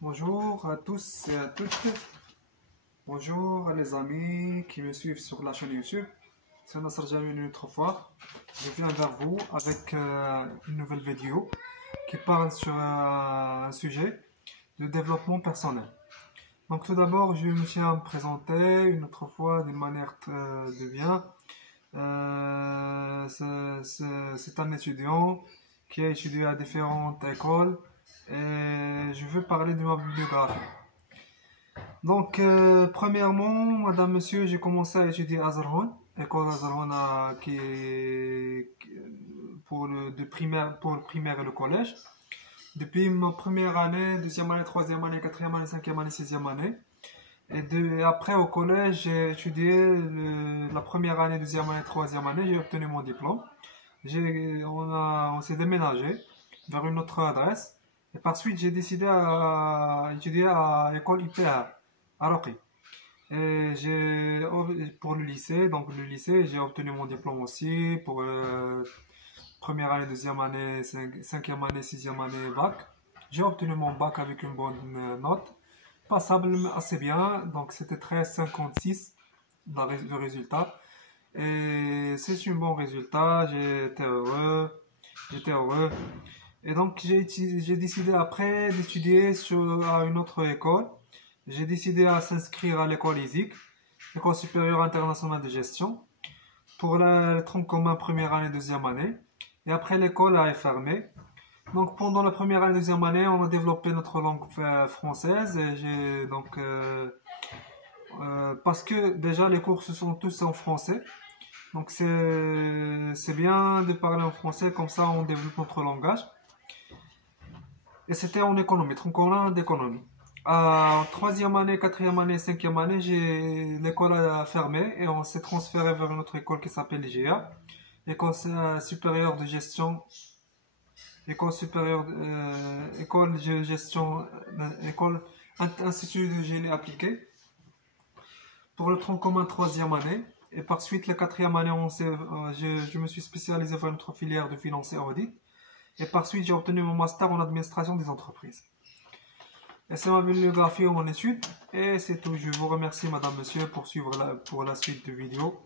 Bonjour à tous et à toutes. Bonjour les amis qui me suivent sur la chaîne YouTube. C'est Nasser Jamil une autre fois. Je viens vers vous avec une nouvelle vidéo qui parle sur un sujet de développement personnel. Donc tout d'abord, je me tiens à me présenter une autre fois d'une manière de bien. C'est un étudiant qui a étudié à différentes écoles et je veux parler de ma bibliographie. Donc, premièrement, madame, monsieur, j'ai commencé à étudier à Azarhon, école Azarhon pour le primaire et le collège. Depuis ma première année, deuxième année, troisième année, quatrième année, cinquième année, sixième année. Et après, au collège, j'ai étudié la première année, deuxième année, troisième année, j'ai obtenu mon diplôme. On s'est déménagé vers une autre adresse. Et par suite, j'ai décidé à étudier à l'école IPR, à Roqui. Et pour le lycée, donc le lycée, j'ai obtenu mon diplôme aussi pour première année, deuxième année, cinquième année, sixième année, bac. J'ai obtenu mon bac avec une bonne note, passable assez bien, donc c'était 13,56 le résultat. Et c'est un bon résultat, j'étais heureux. Et donc j'ai décidé après d'étudier à une autre école. J'ai décidé à s'inscrire à l'école ISIC, École supérieure internationale de gestion, pour le tronc commun première année, deuxième année. Et après l'école a fermé. Donc pendant la première année, deuxième année, on a développé notre langue française. Et parce que déjà les cours se sont tous en français. Donc c'est bien de parler en français, comme ça on développe notre langage. Et c'était en économie, tronc commun d'économie. En troisième année, quatrième année, cinquième année, l'école a fermé et on s'est transféré vers une autre école qui s'appelle l'IGA, École supérieure de gestion, école de gestion, institut de génie appliqué, pour le tronc commun troisième année. Et par suite, la quatrième année, je me suis spécialisé vers notre filière de finance et audit. Et par suite, j'ai obtenu mon master en administration des entreprises. Et c'est ma bibliographie ou mon étude. Et c'est tout. Je vous remercie, madame, monsieur, pour suivre pour la suite de vidéos.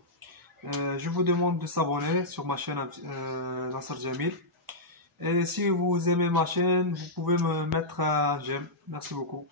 Je vous demande de s'abonner sur ma chaîne Nasser Jamil. Et si vous aimez ma chaîne, vous pouvez me mettre un j'aime. Merci beaucoup.